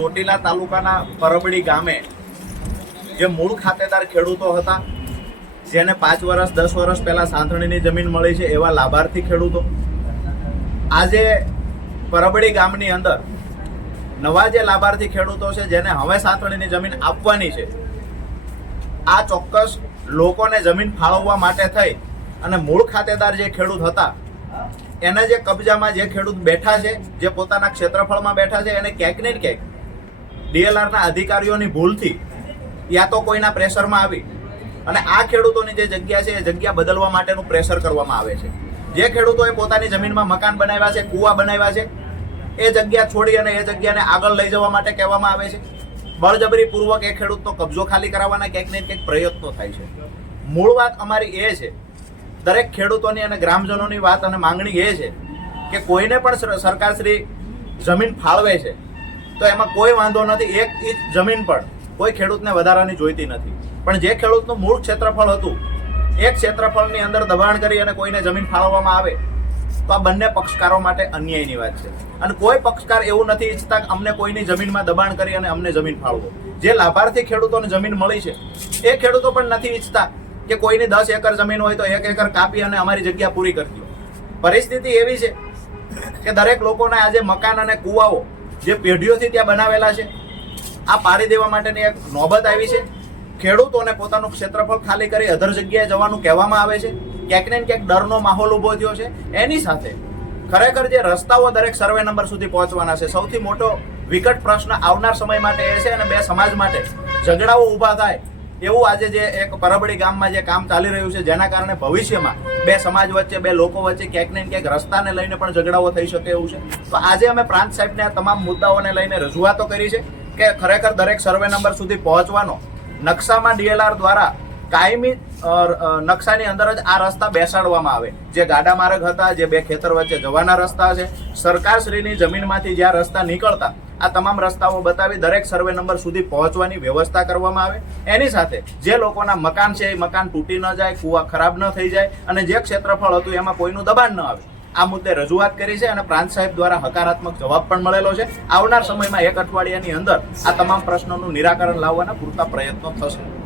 ચોટીલા તાલુકાના પરબડી ગામે જે મૂળ ખાતેદાર ખેડૂતો હતા, જેને 5 વર્ષ 10 વર્ષ પહેલા સાંથણીની જમીન મળી છે, એવા લાભાર્થી ખેડૂતો આજે પરબડી ગામની અંદર નવા જે લાભાર્થી ખેડૂતો છે, જેને હવે સાંથણીની જમીન આપવાની છે, આ ચોક્કસ લોકોને જમીન ફાળવવા માટે થઈ અને મૂળ ખાતેદાર જે ખેડૂત હતા એને જે કબજામાં જે ખેડૂત બેઠા છે, જે પોતાના ક્ષેત્રફળમાં બેઠા છે, એને ક્યાંક ને ક્યાંક ડીએલઆરના અધિકારીઓની ભૂલથી યા તો કોઈના પ્રેશરમાં આવી અને આ ખેડૂતોની જે જગ્યા છે એ જગ્યા બદલવા માટેનું પ્રેશર કરવામાં આવે છે. જે ખેડૂતોએ પોતાની જમીનમાં મકાન બનાવ્યા છે, કૂવા બનાવ્યા છે, એ જગ્યા છોડી અને એ જગ્યાને આગળ લઈ જવા માટે કહેવામાં આવે છે. બળજબરીપૂર્વક એ ખેડૂતનો કબજો ખાલી કરાવવાના ક્યાંક ને ક્યાંક પ્રયત્નો થાય છે. મૂળ વાત અમારી એ છે, દરેક ખેડૂતોની અને ગ્રામજનોની વાત અને માંગણી એ છે કે કોઈને પણ સરકારશ્રી જમીન ફાળવે છે તો એમાં કોઈ વાંધો નથી. 1 ઇંચ જમીન પણ કોઈ ખેડૂતને વધારાની જોઈતી નથી. પણ જે ખેડૂતનું મૂળ ક્ષેત્રફળ હતું એ ક્ષેત્રફળની અંદર દબાણ કરી અને કોઈને જમીન ફાળવવામાં આવે તો આ બંને પક્ષકારો માટે અન્યાયની વાત છે. અને કોઈ પક્ષકાર એવું નથી ઈચ્છતા કે અમને કોઈની જમીનમાં દબાણ કરી અને અમને જમીન ફાળવો. જે લાભાર્થી ખેડૂતોને જમીન મળી છે એ ખેડૂતો પણ નથી ઈચ્છતા કે કોઈની 10 એકર જમીન હોય તો 1 એકર કાપી અને અમારી જગ્યા પૂરી કરી દો. પરિસ્થિતિ એવી છે કે દરેક લોકોના આજે મકાન અને કૂવાઓ જે પેઢીઓથી ત્યાં બનાવેલા છે, આ પાડી દેવા માટેની એક નોબત આવી છે. ખેડૂતોને પોતાનું ક્ષેત્રફળ ખાલી કરી અધર જગ્યાએ જવાનું કહેવામાં આવે છે. ક્યાંક ને ક્યાંક ડરનો માહોલ ઊભો થયો છે. એની સાથે ખરેખર જે રસ્તાઓ દરેક સર્વે નંબર સુધી પહોંચવાના છે, સૌથી મોટો વિકટ પ્રશ્ન આવનાર સમય માટે એ છે અને બે સમાજ માટે ઝઘડાઓ ઊભા થાય એવું આજે જે એક પરબડી ગામમાં જે કામ ચાલી રહ્યું છે, જેના કારણે ભવિષ્યમાં બે સમાજ વચ્ચે, બે લોકો વચ્ચે ક્યાંક ને ક્યાંક રસ્તાને લઈને પણ ઝઘડાઓ થઈ શકે એવું છે. તો આજે અમે પ્રાંત સાહેબને આ તમામ મુદ્દાઓને લઈને રજૂઆતો કરી છે કે ખરેખર દરેક સર્વે નંબર સુધી પહોંચવાનો નકશામાં ડીએલઆર દ્વારા કાયમી નકશાની અંદર જ આ રસ્તા બેસાડવામાં આવે. જે ગાડા માર્ગ હતા, જે બે ખેતર વચ્ચે જવાના રસ્તા છે, સરકારશ્રીની જમીનમાંથી જ્યાં રસ્તા નીકળતા, આ તમામ રસ્તાઓ બતાવી દરેક સર્વે નંબર સુધી પહોંચવાની વ્યવસ્થા કરવામાં આવે. એની સાથે જે લોકોના મકાન છે એ મકાન તૂટી ન જાય, કૂવા ખરાબ ન થઈ જાય અને જે ક્ષેત્રફળ હતું એમાં કોઈનું દબાણ ન આવે. આ મુદ્દે રજૂઆત કરી છે અને પ્રાંત સાહેબ દ્વારા હકારાત્મક જવાબ પણ મળેલો છે. આવનાર સમયમાં 1 અઠવાડિયાની અંદર આ તમામ પ્રશ્નોનું નિરાકરણ લાવવાના પૂરતા પ્રયત્નો થશે.